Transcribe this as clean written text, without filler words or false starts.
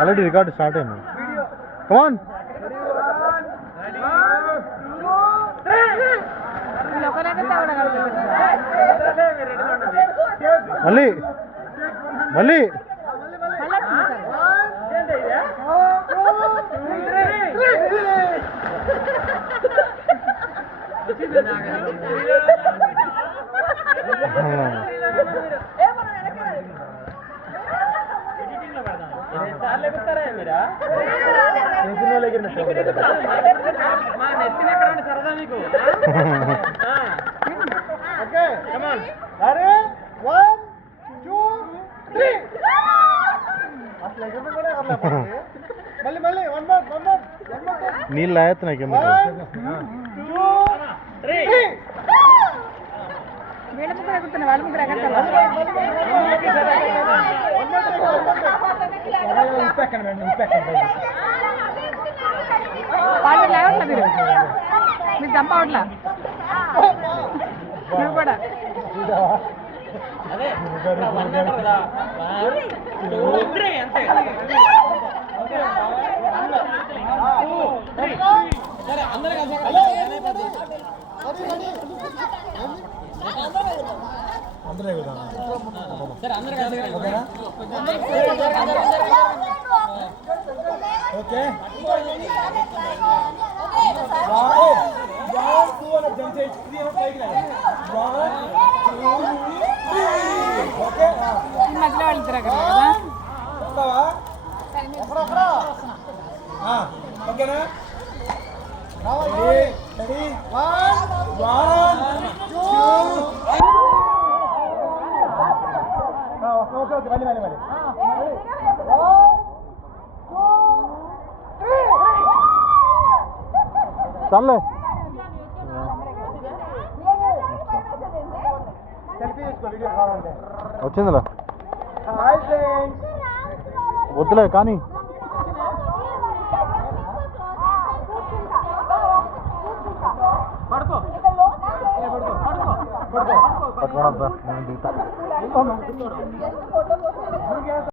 Already record start అయింది. కమాన్ మళ్ళీ మళ్ళీ సరదా మీకు నీళ్ళు ఆయతున్నాయి కింద. వీళ్ళ ముగ్గురు ఎగురుతున్నా, వాళ్ళ ముగ్గురు ఎగరతారు. వాళ్ళు లేవట్లా మీరు జంప్ అవట్లా నువ్వు కూడా. మధ్యలో వాళ్ళు ఇద్దరు అక్కడ కదా. ఓకేనా? చాలే వచ్చిందిలా వద్దులే కానీ పట్టుకోవడం సార్ నేను దిగుతా.